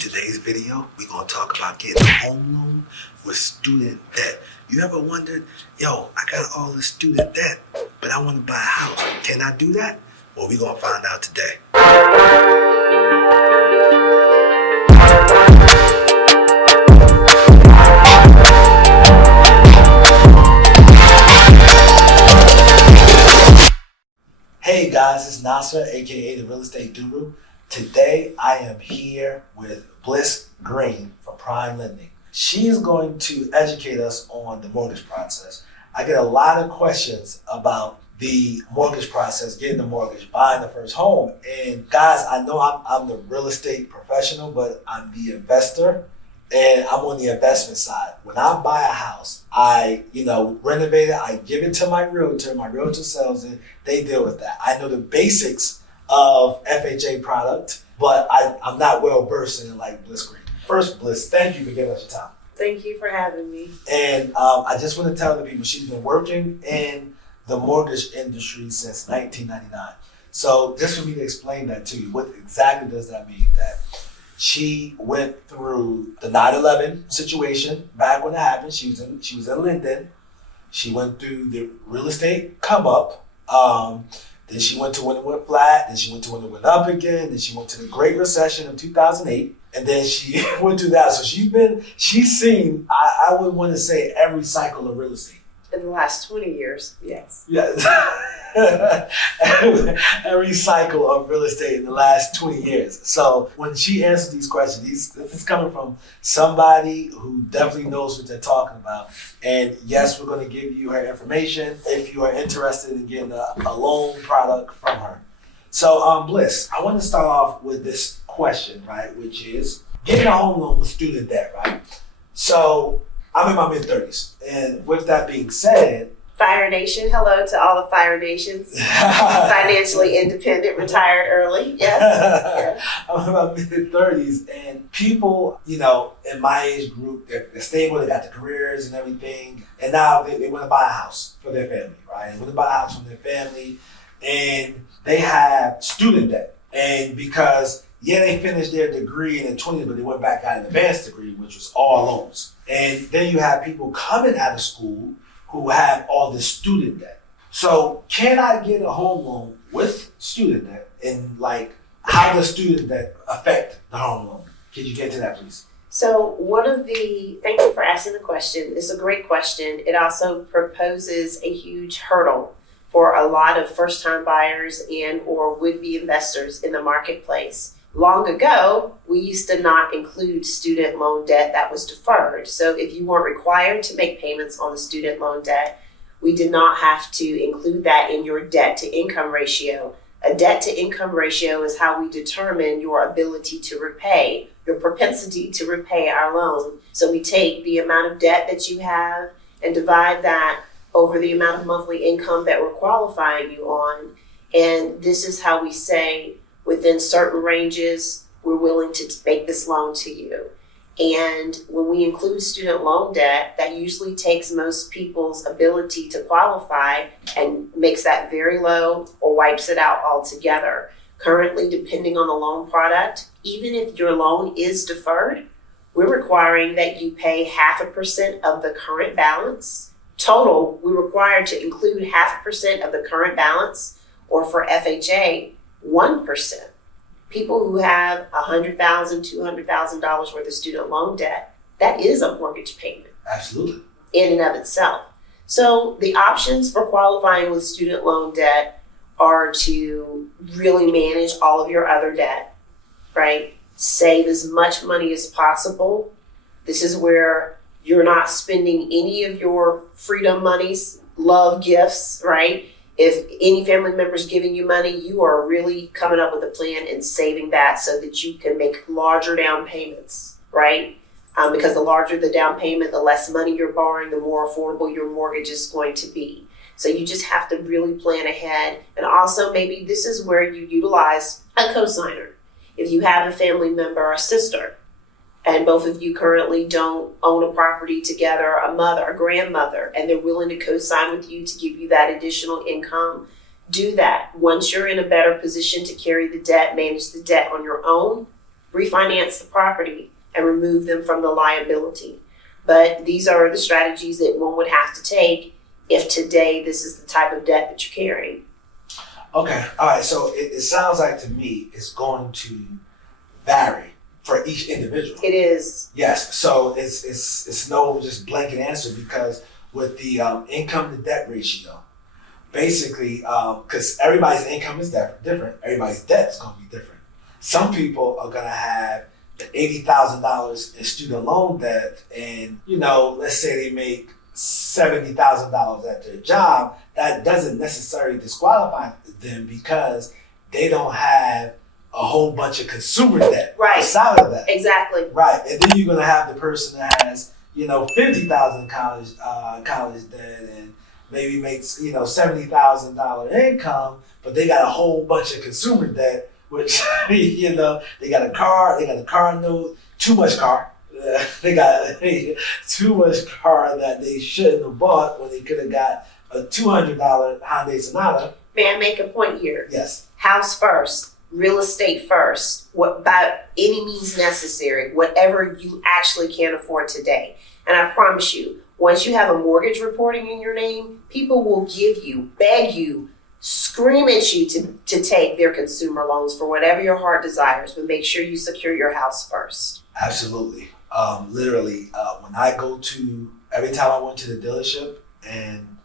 today's video, we're going to talk about getting a home loan with student debt. You ever wondered, I got all this student debt, but I want to buy a house. Can I do that? Well, we're going to find out today. Hey guys, it's Nasar, aka the Real Estate Guru. Today I am here with Bliss Green from Prime Lending. She is going to educate us on the mortgage process. I get a lot of questions about the mortgage process, getting the mortgage, buying the first home. And guys, I know I'm the real estate professional, but I'm the investor and I'm on the investment side. When I buy a house, I renovate it, I give it to my realtor sells it, they deal with that. I know the basics of FHA product, but I'm not well versed in it like Bliss Green. First, Bliss, thank you for giving us your time. Thank you for having me. And I just want to tell the people, she's been working in the mortgage industry since 1999. So just for me to explain that to you, what exactly does that mean? That she went through the 9/11 situation back when it happened. She was in Linden. She went through the real estate come up. Then she went to when it went flat. Then she went to when it went up again. Then she went to the Great Recession of 2008. And then she went through that. So she's seen, I would want to say, every cycle of real estate. In the last 20 years, yes. Yes. every cycle of real estate in the last 20 years. So when she answers these questions, this is coming from somebody who definitely knows what they're talking about. And yes, we're going to give you her information if you are interested in getting a loan product from her. So Bliss, I want to start off with this question, right? Which is getting a home loan with student debt, right? So I'm in my mid-30s. And with that being said, Fire Nation, hello to all the Fire Nations. Financially independent, retired early, yes. I'm in my mid-30s, and people, in my age group, they're stable, they got the careers and everything, and now they want to buy a house for their family, right? They want to buy a house for their family, and they have student debt. And because, they finished their degree in the 20s, but they went back got an advanced degree, which was all loans. And then you have people coming out of school who have all this student debt. So can I get a home loan with student debt? And how does student debt affect the home loan? Can you get to that, please? So thank you for asking the question. It's a great question. It also proposes a huge hurdle for a lot of first-time buyers and or would-be investors in the marketplace. Long ago, we used to not include student loan debt that was deferred. So if you weren't required to make payments on the student loan debt, we did not have to include that in your debt-to-income ratio. A debt-to-income ratio is how we determine your ability to repay, your propensity to repay our loan. So we take the amount of debt that you have and divide that over the amount of monthly income that we're qualifying you on. And this is how we say, within certain ranges, we're willing to make this loan to you. And when we include student loan debt, that usually takes most people's ability to qualify and makes that very low or wipes it out altogether. Currently, depending on the loan product, even if your loan is deferred, we're requiring that you pay 0.5% of the current balance. Total, we're required to include 0.5% of the current balance, or for FHA, 1%. People who have $100,000, $200,000 worth of student loan debt, that is a mortgage payment. Absolutely. In and of itself. So the options for qualifying with student loan debt are to really manage all of your other debt, right? Save as much money as possible. This is where you're not spending any of your freedom monies, love gifts, right? If any family member is giving you money, you are really coming up with a plan and saving that so that you can make larger down payments, right? Because the larger the down payment, the less money you're borrowing, the more affordable your mortgage is going to be. So you just have to really plan ahead. And also maybe this is where you utilize a cosigner. If you have a family member or a sister, and both of you currently don't own a property together, a mother, a grandmother, and they're willing to co-sign with you to give you that additional income, do that. Once you're in a better position to carry the debt, manage the debt on your own, refinance the property and remove them from the liability. But these are the strategies that one would have to take if today this is the type of debt that you're carrying. Okay, all right. So it sounds like to me it's going to vary for each individual. It is. Yes. So it's no just blanket answer, because with the income to debt ratio, basically, because everybody's income is different, everybody's debt is going to be different. Some people are going to have $80,000 in student loan debt, and let's say they make $70,000 at their job. That doesn't necessarily disqualify them because they don't have a whole bunch of consumer debt outside of that. Exactly. Right, and then you're going to have the person that has $50,000 college debt and maybe makes $70,000 income, but they got a whole bunch of consumer debt, which they got a car note, too much car. They got too much car that they shouldn't have bought when they could have got a $200 Hyundai Sonata. May I make a point here? Yes. House first, real estate first, what by any means necessary, whatever you actually can afford today. And I promise you, once you have a mortgage reporting in your name, people will beg you, scream at you to take their consumer loans for whatever your heart desires, but make sure you secure your house first. Absolutely. Literally, when I every time I went to the dealership and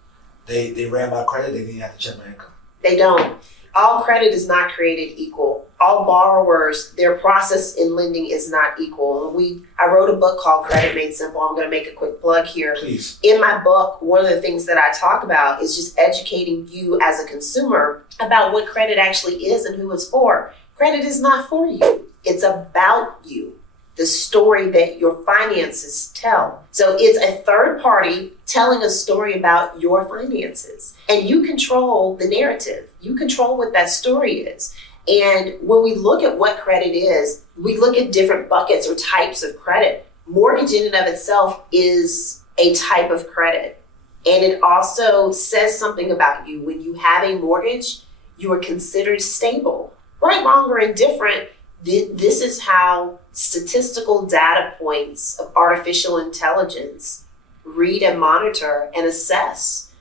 they ran my credit, they didn't have to check my income. They don't. All credit is not created equal. All borrowers, their process in lending is not equal. I wrote a book called Credit Made Simple. I'm going to make a quick plug here. Please. In my book, one of the things that I talk about is just educating you as a consumer about what credit actually is and who it's for. Credit is not for you. It's about you. The story that your finances tell. So it's a third party telling a story about your finances. And you control the narrative. You control what that story is. And when we look at what credit is, we look at different buckets or types of credit. Mortgage in and of itself is a type of credit. And it also says something about you. When you have a mortgage, you are considered stable. Right, wrong, or indifferent, this is how statistical data points of artificial intelligence read and monitor and assess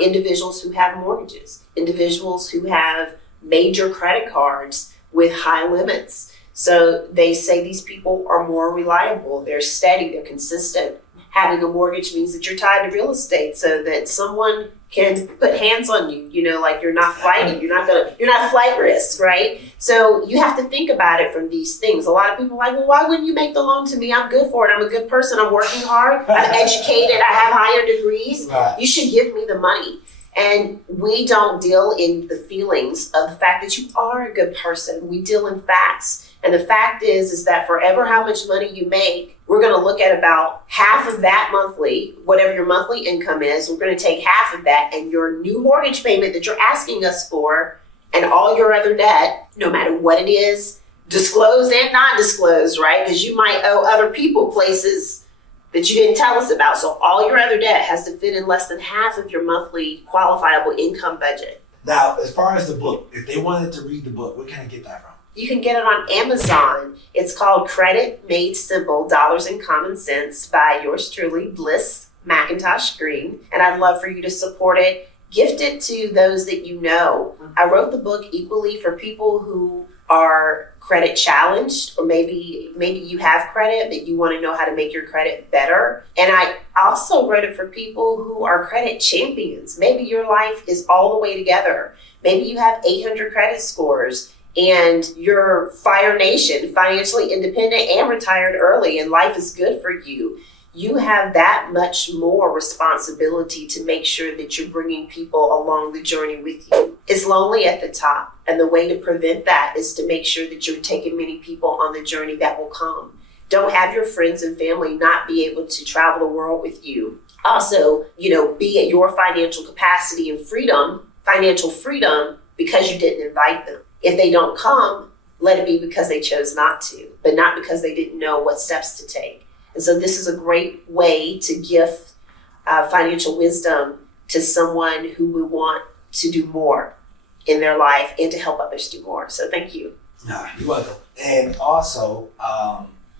individuals who have mortgages, individuals who have major credit cards with high limits. So they say these people are more reliable, they're steady, they're consistent. Having a mortgage means that you're tied to real estate so that someone can put hands on you, like you're not fighting, you're not flight risk, right? So you have to think about it from these things. A lot of people are like, well, why wouldn't you make the loan to me? I'm good for it. I'm a good person. I'm working hard. I'm educated. I have higher degrees. Right. You should give me the money. And we don't deal in the feelings of the fact that you are a good person. We deal in facts. And the fact is that for ever how much money you make, we're going to look at about half of that monthly, whatever your monthly income is. We're going to take half of that, and your new mortgage payment that you're asking us for and all your other debt, no matter what it is, disclosed and non-disclosed, right? Because you might owe other people places that you didn't tell us about. So all your other debt has to fit in less than half of your monthly qualifiable income budget. Now, as far as the book, if they wanted to read the book, where can I get that from? You can get it on Amazon. It's called Credit Made Simple, Dollars and Common Sense by yours truly, Bliss McIntosh Green. And I'd love for you to support it. Gift it to those that you know. I wrote the book equally for people who are credit challenged, or maybe you have credit, but you want to know how to make your credit better. And I also wrote it for people who are credit champions. Maybe your life is all the way together. Maybe you have 800 credit scores and you're Fire Nation, financially independent and retired early, and life is good for you. You have that much more responsibility to make sure that you're bringing people along the journey with you. It's lonely at the top, and the way to prevent that is to make sure that you're taking many people on the journey that will come. Don't have your friends and family not be able to travel the world with you. Also, be at your financial capacity and financial freedom, because you didn't invite them. If they don't come, let it be because they chose not to, but not because they didn't know what steps to take. And so this is a great way to gift financial wisdom to someone who would want to do more in their life and to help others do more. So thank you. Nah, you're welcome. And also,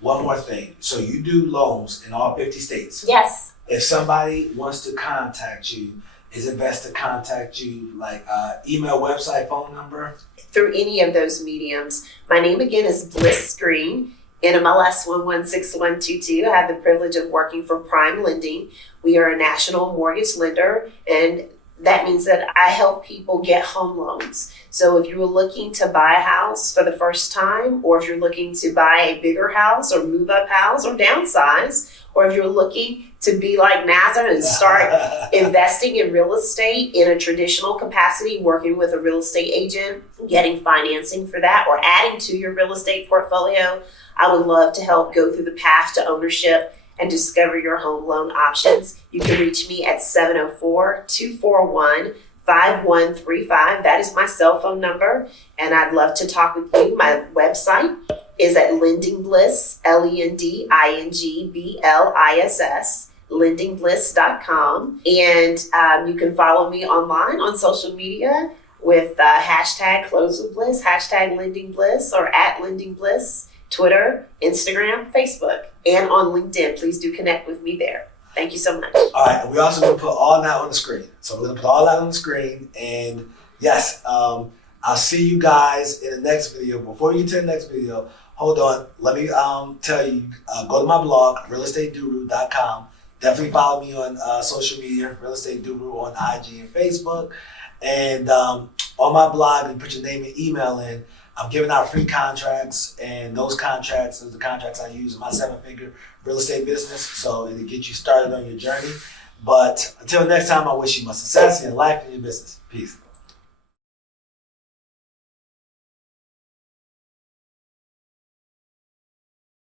one more thing. So you do loans in all 50 states. Yes. If somebody wants to contact you, is it best to contact you like email, website, phone number? Through any of those mediums. My name again is Bliss Green, NMLS 116122. I have the privilege of working for Prime Lending. We are a national mortgage lender, and that means that I help people get home loans. So if you're looking to buy a house for the first time, or if you're looking to buy a bigger house or move up house or downsize, or if you're looking to be like Nasar and start investing in real estate in a traditional capacity, working with a real estate agent, getting financing for that, or adding to your real estate portfolio, I would love to help go through the path to ownership and discover your home loan options. You can reach me at 704-241-5135. That is my cell phone number, and I'd love to talk with you. My website is at Lending Bliss, LendingBliss, lendingbliss.com. And you can follow me online on social media with hashtag Close with Bliss, hashtag Lending Bliss, or at Lending Bliss, Twitter, Instagram, Facebook, and on LinkedIn. Please do connect with me there. Thank you so much. All right, and we're also going to put all that on the screen. So we're going to put all that on the screen. And yes, I'll see you guys in the next video. Before you get to the next video, hold on. Let me tell you, go to my blog, realestateguru.com. Definitely follow me on social media, Real Estate Guru on IG and Facebook. And on my blog, you put your name and email in. I'm giving out free contracts, and those contracts are the contracts I use in my 7-figure real estate business. So it'll get you started on your journey. But until next time, I wish you much success in your life and your business. Peace.